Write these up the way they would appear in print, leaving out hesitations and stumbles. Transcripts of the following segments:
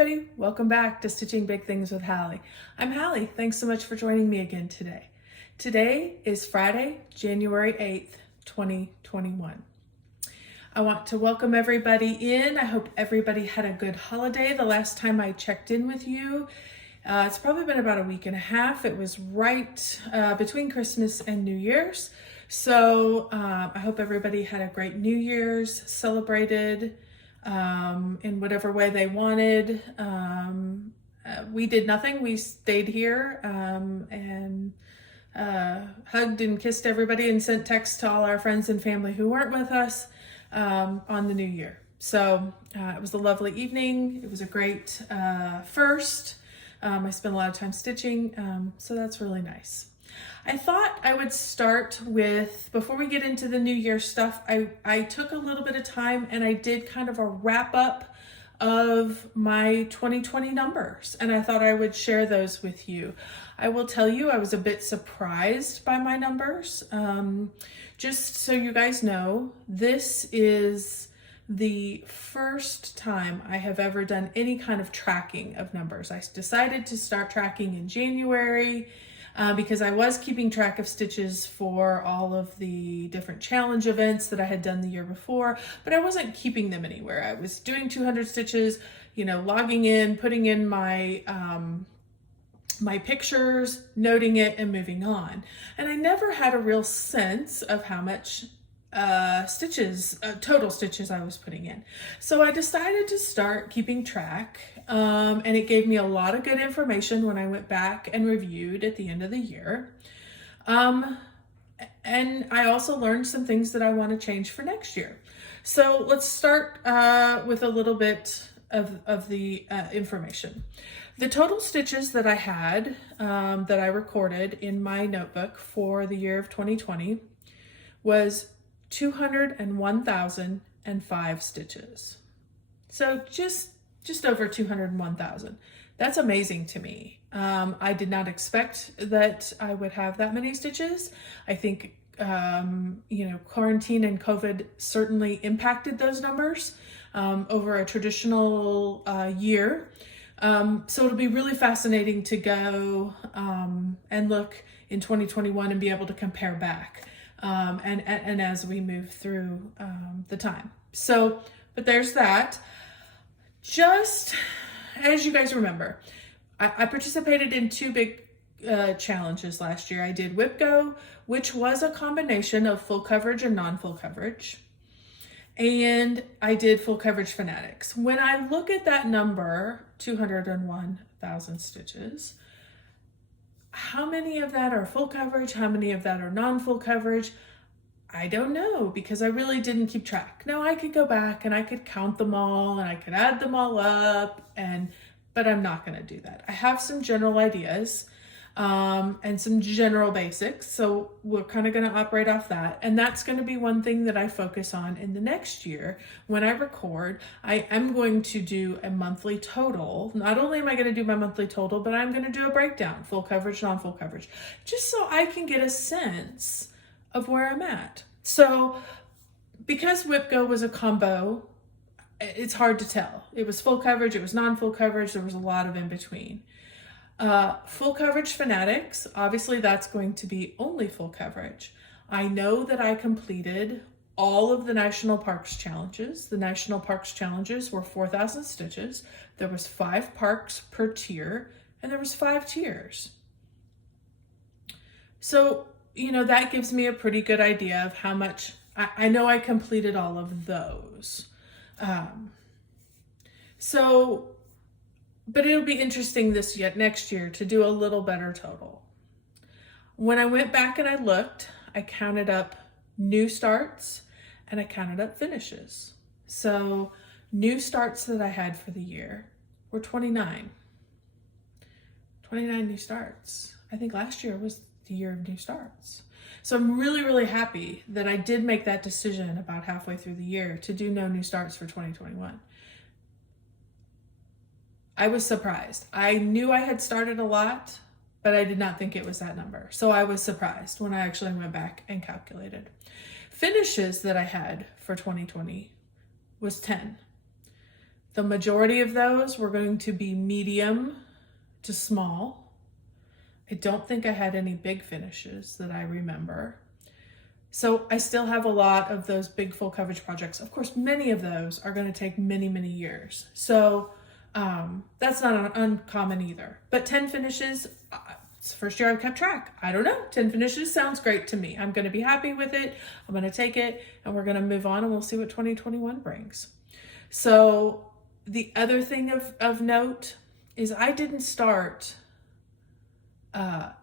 everybody, welcome back to Stitching Big Things with Hallie. I'm Hallie, thanks so much for joining me again today. Today is Friday, January 8th, 2021. I want to welcome everybody in. I hope everybody had a good holiday. The last time I checked in with you, it's probably been about a week and a half. It was right between Christmas and New Year's. So I hope everybody had a great New Year's, celebrated in whatever way they wanted. We did nothing. We stayed here and hugged and kissed everybody and sent texts to all our friends and family who weren't with us on the new year. So it was a lovely evening. It was a great first. I spent a lot of time stitching, so that's really nice. I thought I would start with, before we get into the New Year stuff, I took a little bit of time and I did kind of a wrap up of my 2020 numbers, and I thought I would share those with you. I will tell you, I was a bit surprised by my numbers. Just so you guys know, this is the first time I have ever done any kind of tracking of numbers. I decided to start tracking in January because I was keeping track of stitches for all of the different challenge events that I had done the year before, but I wasn't keeping them anywhere. I was doing 200 stitches, logging in, putting in my my pictures, noting it, and moving on. And I never had a real sense of how much total stitches I was putting in. So I decided to start keeping track, and it gave me a lot of good information when I went back and reviewed at the end of the year. And I also learned some things that I want to change for next year. So let's start with a little bit of the information. The total stitches that I had, that I recorded in my notebook for the year of 2020 was 201,005 stitches. So just over 201,000. That's amazing to me. I did not expect that I would have that many stitches. I think, quarantine and COVID certainly impacted those numbers over a traditional year. So it'll be really fascinating to go and look in 2021 and be able to compare back. And as we move through the time. So, but there's that. Just as you guys remember, I participated in two big challenges last year. I did Whip Go, which was a combination of full coverage and non-full coverage. And I did full coverage fanatics. When I look at that number, 201,000 stitches, how many of that are full coverage? How many of that are non-full coverage? I don't know, because I really didn't keep track. Now I could go back and I could count them all and I could add them all up, but I'm not going to do that. I have some general ideas and some general basics, so we're kind of going to operate off that. And that's going to be one thing that I focus on in the next year. When I record, I am going to do a monthly total. Not only am I going to do my monthly total, but I'm going to do a breakdown, full coverage, non-full coverage, just so I can get a sense of where I'm at. So because Whip Go was a combo, it's hard to tell. It was full coverage, it was non-full coverage, there was a lot of in between. Full coverage fanatics, obviously that's going to be only full coverage. I know that I completed all of the National Parks challenges. The National Parks challenges were 4,000 stitches. There was 5 parks per tier, and there was 5 tiers. So, that gives me a pretty good idea of how much, I know I completed all of those. But it'll be interesting next year to do a little better total. When I went back and I looked, I counted up new starts and I counted up finishes. So new starts that I had for the year were 29. 29 new starts. I think last year was the year of new starts. So I'm really, really happy that I did make that decision about halfway through the year to do no new starts for 2021. I was surprised. I knew I had started a lot, but I did not think it was that number. So I was surprised when I actually went back and calculated. Finishes that I had for 2020 was 10. The majority of those were going to be medium to small. I don't think I had any big finishes that I remember. So I still have a lot of those big full coverage projects. Of course, many of those are going to take many, many years. So that's not uncommon either. But 10 finishes, it's the first year I've kept track. I don't know, 10 finishes sounds great to me. I'm going to be happy with it. I'm going to take it and we're going to move on and we'll see what 2021 brings. So the other thing of note is I didn't start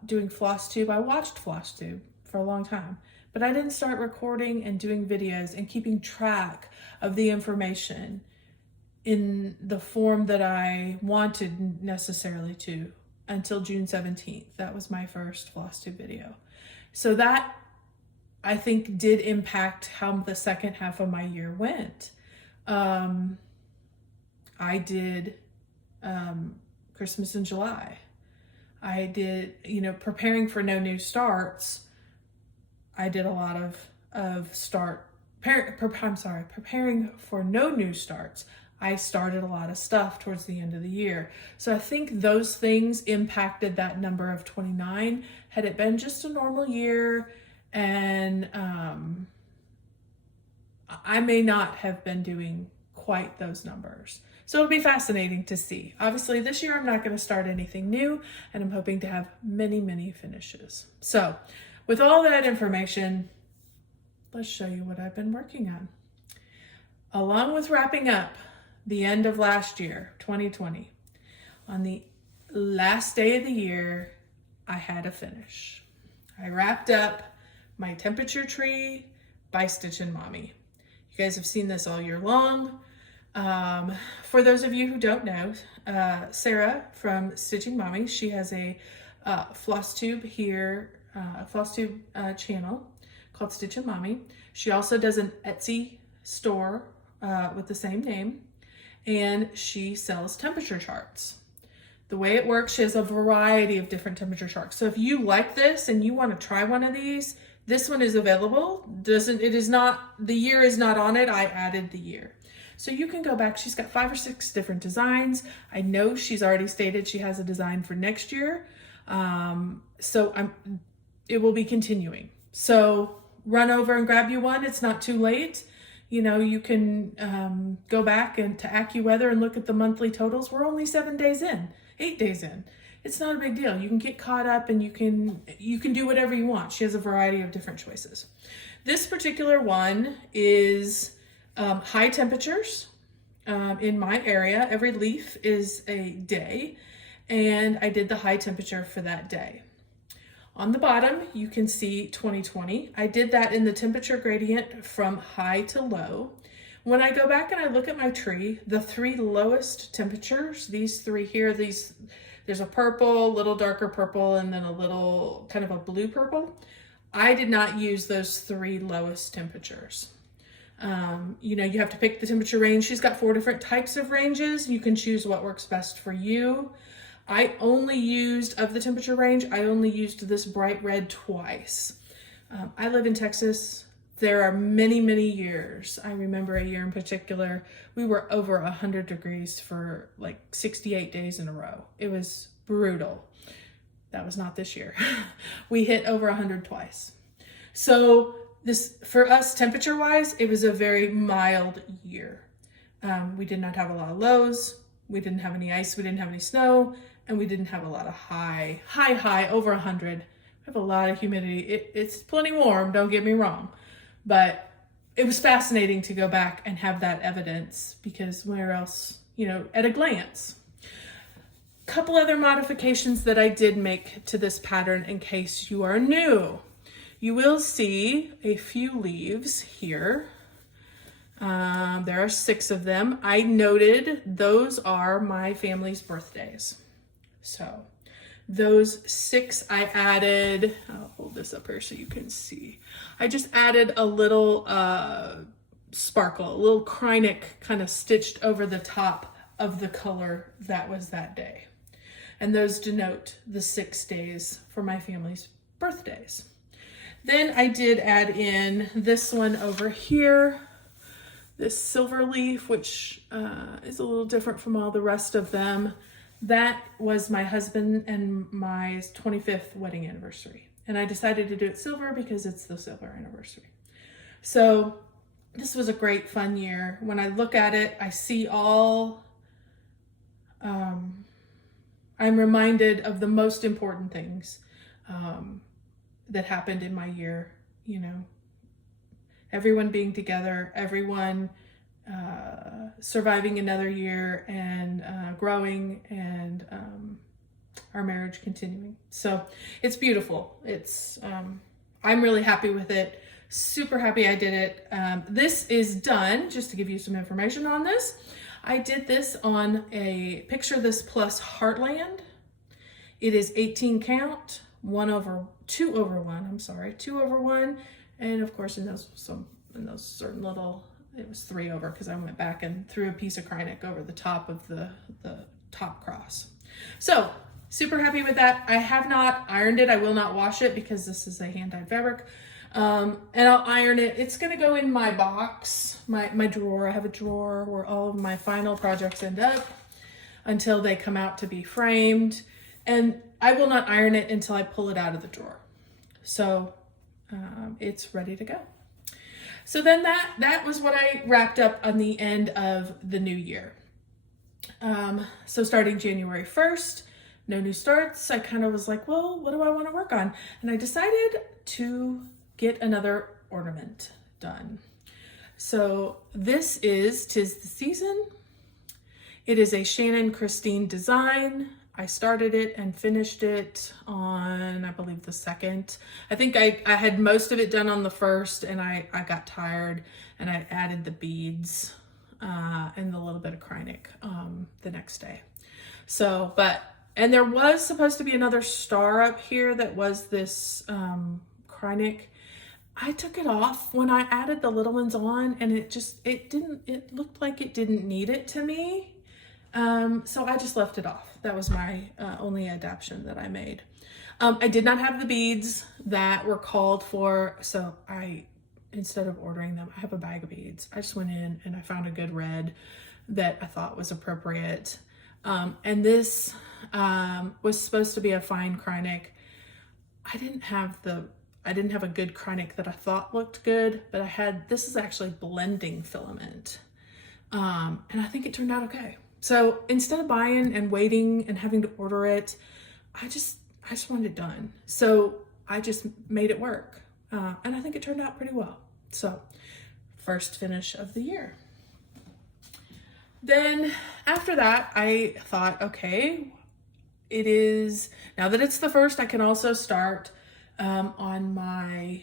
doing Flosstube. I watched Flosstube for a long time, but I didn't start recording and doing videos and keeping track of the information in the form that I wanted necessarily to until June 17th. That was my first Flosstube video. So that, I think, did impact how the second half of my year went. I did Christmas in July. I did, preparing for no new starts. I did a lot of preparing for no new starts. I started a lot of stuff towards the end of the year. So I think those things impacted that number of 29. Had it been just a normal year, and I may not have been doing quite those numbers. So it'll be fascinating to see. Obviously this year I'm not going to start anything new, and I'm hoping to have many, many finishes. So with all that information, let's show you what I've been working on. Along with wrapping up the end of last year, 2020, on the last day of the year, I had a finish. I wrapped up my temperature tree by Stitchin' Mommy. You guys have seen this all year long. For those of you who don't know, Sarah from Stitching Mommy, she has a Flosstube here, a Flosstube channel called Stitchin' Mommy. She also does an Etsy store with the same name, and she sells temperature charts. The way it works, she has a variety of different temperature charts. So if you like this and you want to try one of these, this one is available. The year is not on it. I added the year. So you can go back. She's got 5 or 6 different designs. I know she's already stated she has a design for next year. It will be continuing. So run over and grab you one. It's not too late. You can go back and to AccuWeather and look at the monthly totals. We're only 8 days in. It's not a big deal. You can get caught up and you can do whatever you want. She has a variety of different choices. This particular one is high temperatures in my area. Every leaf is a day, and I did the high temperature for that day. On the bottom, you can see 2020. I did that in the temperature gradient from high to low. When I go back and I look at my tree, the 3 lowest temperatures, these 3 here, there's a purple, little darker purple, and then a little kind of a blue purple. I did not use those 3 lowest temperatures. You have to pick the temperature range. She's got 4 different types of ranges. You can choose what works best for you. I only used, of the temperature range, I only used this bright red twice. I live in Texas. There are many, many years. I remember a year in particular, we were over 100 degrees for like 68 days in a row. It was brutal. That was not this year. We hit over 100 twice. So this, for us, temperature-wise, it was a very mild year. We did not have a lot of lows. We didn't have any ice. We didn't have any snow. And we didn't have a lot of high, over 100. We have a lot of humidity. It's plenty warm, don't get me wrong. But it was fascinating to go back and have that evidence, because where else, at a glance. Couple other modifications that I did make to this pattern in case you are new. You will see a few leaves here. There are 6 of them. I noted those are my family's birthdays. So those 6 I added, I'll hold this up here so you can see. I just added a little sparkle, a little Krynic kind of stitched over the top of the color that was that day. And those denote the 6 days for my family's birthdays. Then I did add in this one over here. this silver leaf, which is a little different from all the rest of them. That was my husband and my 25th wedding anniversary. And I decided to do it silver because it's the silver anniversary. So this was a great fun year. When I look at it, I see all, I'm reminded of the most important things that happened in my year, you know, everyone being together, everyone surviving another year and growing, and our marriage continuing. So it's beautiful. It's I'm really happy with it. Super happy I did it. This is done, just to give you some information on this. I did this on a Picture This Plus Heartland. It is 18 count, 2 over 1, and of course in those certain little, it was 3 over because I went back and threw a piece of Krynic over the top of the top cross. So super happy with that. I have not ironed it. I will not wash it because this is a hand-dyed fabric. And I'll iron it. It's going to go in my box, my drawer. I have a drawer where all of my final projects end up until they come out to be framed. And I will not iron it until I pull it out of the drawer. So it's ready to go. So then that was what I wrapped up on the end of the new year. So starting January 1st, no new starts. I kind of was like, well, what do I want to work on? And I decided to get another ornament done. So this is 'Tis the Season. It is a Shannon Christine design. I started it and finished it on, I believe, the 2nd. I think I had most of it done on the 1st, and I got tired and I added the beads and a little bit of Krynic the next day. So, and there was supposed to be another star up here that was this Krynic. I took it off when I added the little ones on, and it looked like it didn't need it to me. So I just left it off. That was my only adaptation that I made. I did not have the beads that were called for, so instead of ordering them, I have a bag of beads. I just went in and I found a good red that I thought was appropriate. And this was supposed to be a fine Krynic. I didn't have a good Krynic that I thought looked good, but this is actually blending filament. And I think it turned out okay. So instead of buying and waiting and having to order it, I just wanted it done. So I just made it work. And I think it turned out pretty well. So first finish of the year. Then after that, I thought, okay, now that it's the 1st, I can also start on my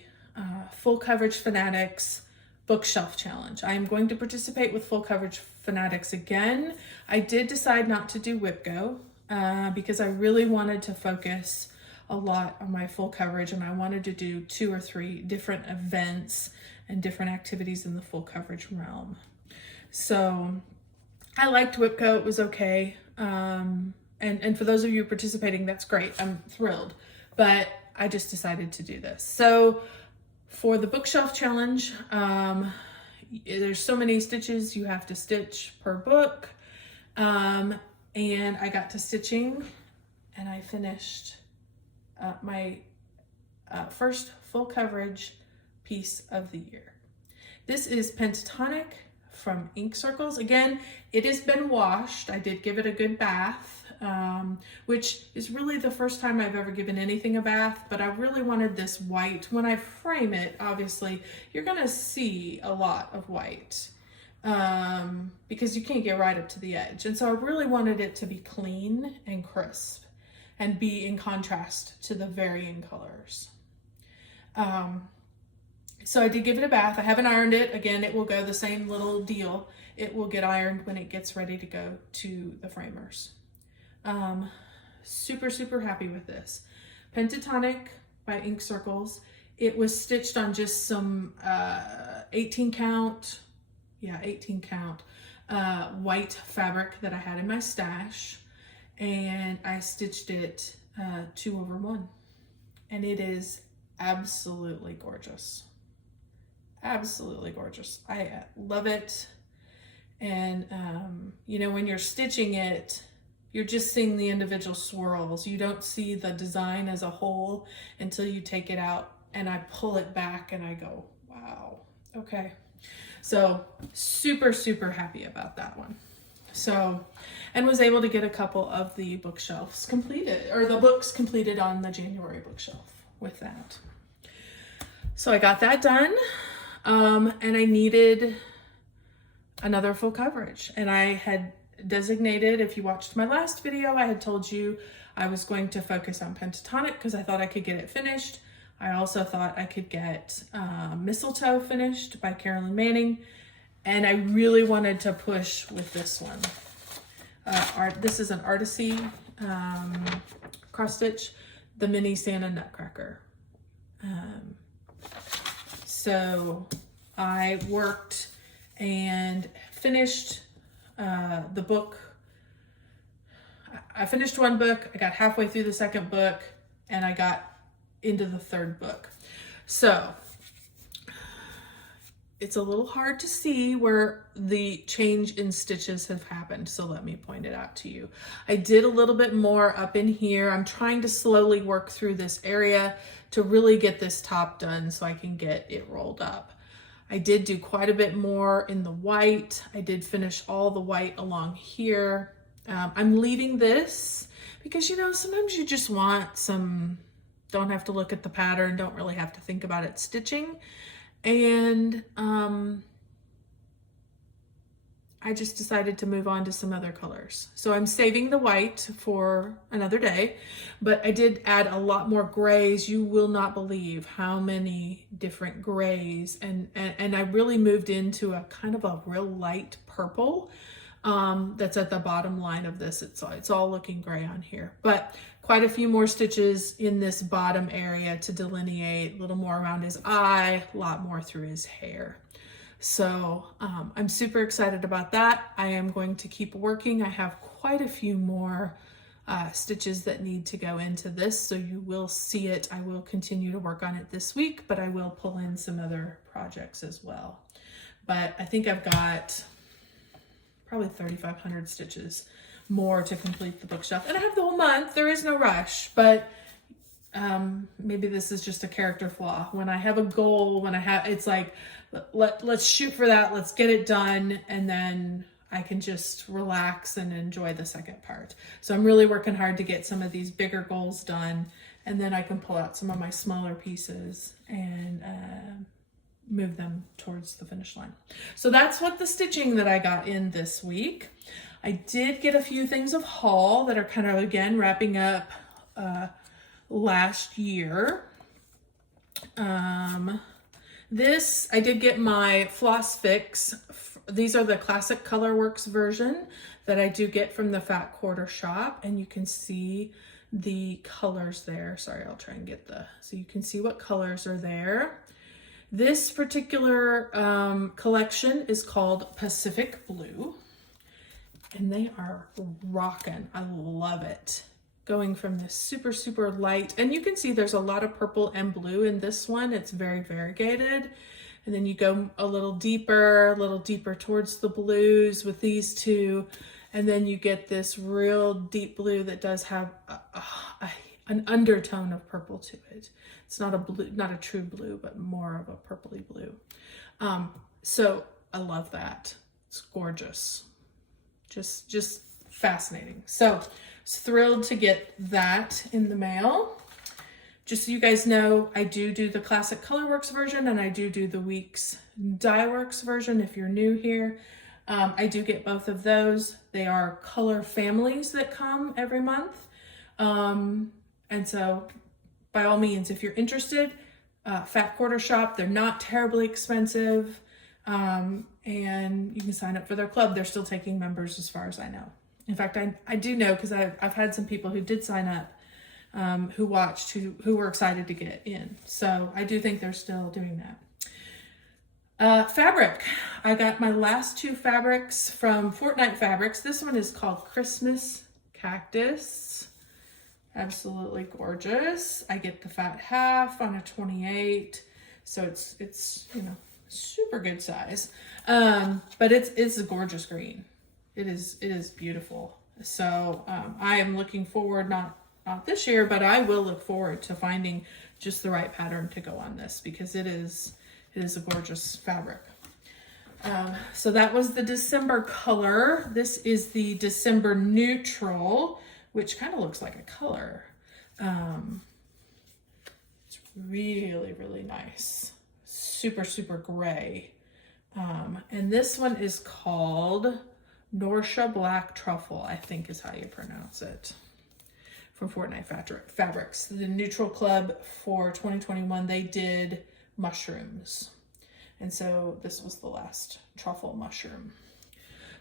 full coverage Fanatics bookshelf challenge. I am going to participate with full coverage Fanatics again. I did decide not to do WIPGO because I really wanted to focus a lot on my full coverage, and I wanted to do 2 or 3 different events and different activities in the full coverage realm. So I liked WIPGO. It was okay. And for those of you participating, that's great. I'm thrilled. But I just decided to do this. So for the bookshelf challenge, there's so many stitches you have to stitch per book. And I got to stitching and I finished my first full coverage piece of the year. This is Pentatonic from Ink Circles. Again, it has been washed. I did give it a good bath, which is really the first time I've ever given anything a bath, but I really wanted this white. When I frame it, obviously, you're gonna see a lot of white because you can't get right up to the edge. And so I really wanted it to be clean and crisp and be in contrast to the varying colors. So I did give it a bath. I haven't ironed it. Again, it will go the same little deal. It will get ironed when it gets ready to go to the framers. Super, super happy with this. Pentatonic by Ink Circles. It was stitched on just some 18 count white fabric that I had in my stash. And I stitched it 2/1. And it is absolutely gorgeous. Absolutely gorgeous. I love it. And, you know, when you're stitching it, you're just seeing the individual swirls. You don't see the design as a whole until you take it out, and I pull it back and I go, wow, okay. So super, super happy about that one. So, and was able to get a couple of the bookshelves completed, or the books completed on the January bookshelf with that. So I got that done. And I needed another full coverage, and I had designated, if you watched my last video, I had told you I was going to focus on Pentatonic because I thought I could get it finished. I also thought I could get Mistletoe finished by Carolyn Manning, and I really wanted to push with this one. This is an Artisy cross stitch, the Mini Santa Nutcracker. So I worked and finished the book. I finished one book, I got halfway through the second book, and I got into the third book. So it's a little hard to see where the change in stitches have happened, so let me point it out to you. I did a little bit more up in here. I'm trying to slowly work through this area to really get this top done so I can get it rolled up. I did do quite a bit more in the white. I did finish all the white along here. I'm leaving this because, you know, sometimes you just want some, don't have to look at the pattern, don't really have to think about it stitching. And I just decided to move on to some other colors. So I'm saving the white for another day, but I did add a lot more grays. You will not believe how many different grays, and I really moved into a kind of a real light purple that's at the bottom line of this. It's all looking gray on here, but quite a few more stitches in this bottom area to delineate, a little more around his eye, a lot more through his hair. So I'm super excited about that. I am going to keep working. I have quite a few more stitches that need to go into this, so you will see it. I will continue to work on it this week, but I will pull in some other projects as well. But I think I've got probably 3,500 stitches more to complete the bookshelf. And I have the whole month. There is no rush, but maybe this is just a character flaw. When I have a goal, when I have, it's like, let's shoot for that, let's get it done, and then I can just relax and enjoy the second part. So I'm really working hard to get some of these bigger goals done, and then I can pull out some of my smaller pieces and move them towards the finish line. So that's what the stitching that I got in this week. I did get a few things of haul that are kind of, again, wrapping up last year. This, I did get my Floss Fix. These are the classic Colorworks version that I do get from the Fat Quarter shop, and you can see the colors there. Sorry, I'll try and get so you can see what colors are there. This particular collection is called Pacific Blue, and they are rocking. I love it. Going from this super, super light, and you can see there's a lot of purple and blue in this one. It's very variegated. And then you go a little deeper towards the blues with these two. And then you get this real deep blue that does have an undertone of purple to it. It's not a blue, not a true blue, but more of a purpley blue. So I love that. It's gorgeous. Just fascinating. So I was thrilled to get that in the mail. Just so you guys know, I do the classic Colorworks version, and I do the Weeks Dye Works version if you're new here. I do get both of those. They are color families that come every month. And so by all means, if you're interested, Fat Quarter shop, they're not terribly expensive. And you can sign up for their club. They're still taking members as far as I know. In fact, I do know, because I've had some people who did sign up, who watched, who were excited to get in. So I do think they're still doing that. Fabric. I got my last two fabrics from Fortnite Fabrics. This one is called Christmas Cactus. Absolutely gorgeous. I get the fat half on a 28. So it's you know, super good size. But it's a gorgeous green. It is beautiful. So I am looking forward, not this year, but I will look forward to finding just the right pattern to go on this, because it is a gorgeous fabric. So that was the December color. This is the December neutral, which kind of looks like a color. It's really, really nice. Super, super gray. And this one is called Norsha Black Truffle, I think is how you pronounce it, from Fortnite Fabrics. The neutral club for 2021, they did mushrooms. And so this was the last truffle mushroom.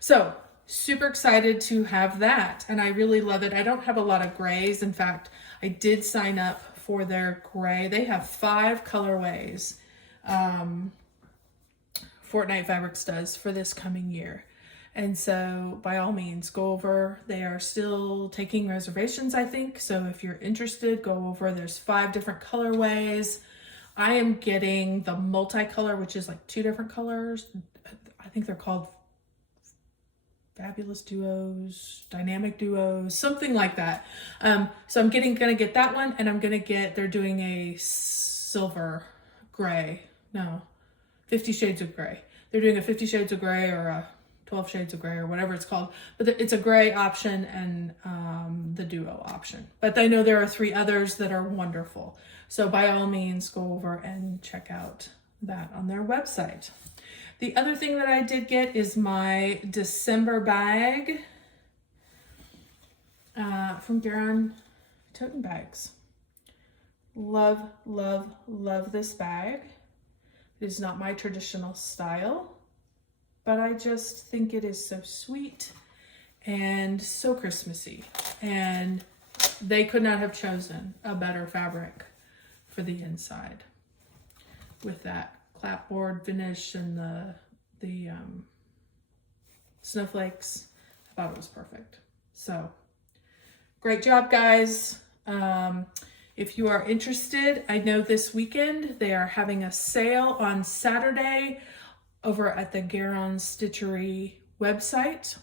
So super excited to have that. And I really love it. I don't have a lot of grays. In fact, I did sign up for their gray. They have 5 colorways. Fortnite Fabrics does for this coming year. And so by all means, go over. They are still taking reservations, I think. So if you're interested, go over. There's 5 different colorways. I am getting the multicolor, which is like 2 different colors. I think they're called Fabulous Duos, Dynamic Duos, something like that. So I'm gonna get that one, and they're doing a silver gray. No, 50 Shades of Gray. They're doing a 50 Shades of Gray or a 12 Shades of Gray or whatever it's called. But it's a gray option and the duo option. But I know there are 3 others that are wonderful. So by all means, go over and check out that on their website. The other thing that I did get is my December bag from Garon Totem Bags. Love, love, love this bag. It is not my traditional style, but I just think it is so sweet and so Christmassy. And they could not have chosen a better fabric for the inside with that clapboard finish and the snowflakes. I thought it was perfect. So great job, guys. If you are interested, I know this weekend they are having a sale on Saturday over at the Garon Stitchery website.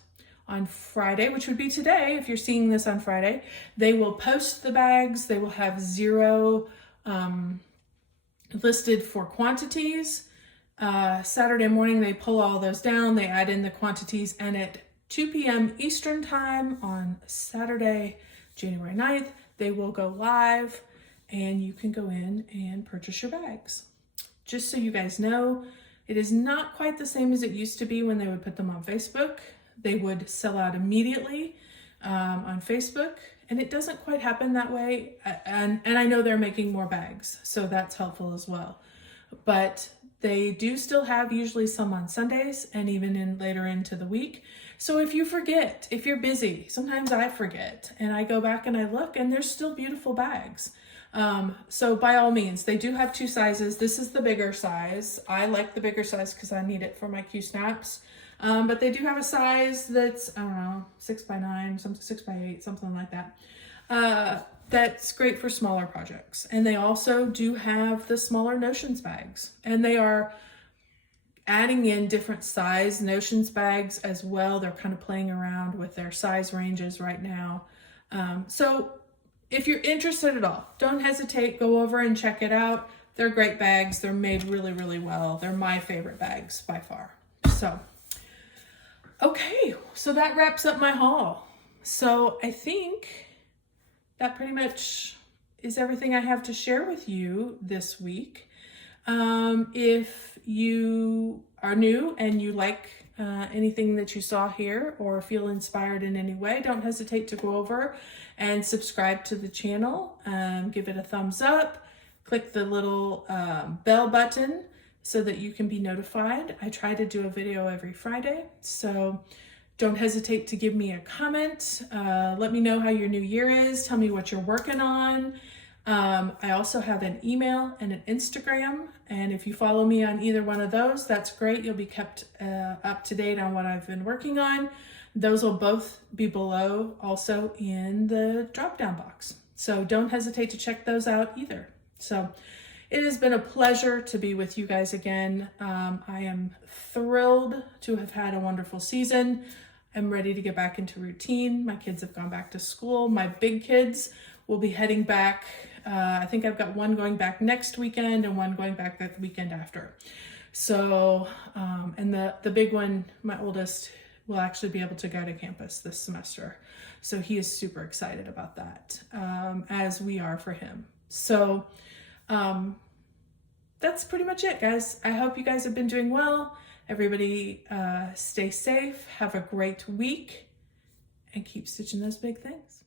On Friday, which would be today if you're seeing this on Friday, they will post the bags. They will have 0 listed for quantities. Saturday morning, they pull all those down. They add in the quantities, and at 2 p.m. Eastern time on Saturday, January 9th, they will go live, and you can go in and purchase your bags. Just so you guys know, it is not quite the same as it used to be when they would put them on Facebook. They would sell out immediately on Facebook, and it doesn't quite happen that way. And I know they're making more bags, so that's helpful as well. But they do still have usually some on Sundays and even later into the week. So if you forget, if you're busy, sometimes I forget, and I go back and I look, and there's still beautiful bags. So by all means, they do have 2 sizes. This is the bigger size. I like the bigger size because I need it for my Q snaps. But they do have a size that's, I don't know, 6x9, 6x8, something like that. That's great for smaller projects. And they also do have the smaller Notions bags. And they are adding in different size Notions bags as well. They're kind of playing around with their size ranges right now. So if you're interested at all, don't hesitate. Go over and check it out. They're great bags. They're made really, really well. They're my favorite bags by far. So, okay, so that wraps up my haul. So I think that pretty much is everything I have to share with you this week. If you are new and you like anything that you saw here or feel inspired in any way, don't hesitate to go over and subscribe to the channel. Give it a thumbs up. Click the little bell button so that you can be notified. I try to do a video every Friday, so don't hesitate to give me a comment. Let me know how your new year is. Tell me what you're working on. I also have an email and an Instagram, and if you follow me on either one of those, that's great. You'll be kept up to date on what I've been working on. Those will both be below also in the drop-down box. So don't hesitate to check those out either. So It has been a pleasure to be with you guys again. I am thrilled to have had a wonderful season. I'm ready to get back into routine. My kids have gone back to school. My big kids will be heading back. I think I've got one going back next weekend and one going back the weekend after. So, and the big one, my oldest, will actually be able to go to campus this semester. So he is super excited about that, as we are for him. So that's pretty much it, guys. I hope you guys have been doing well. Everybody stay safe, have a great week, and keep stitching those big things.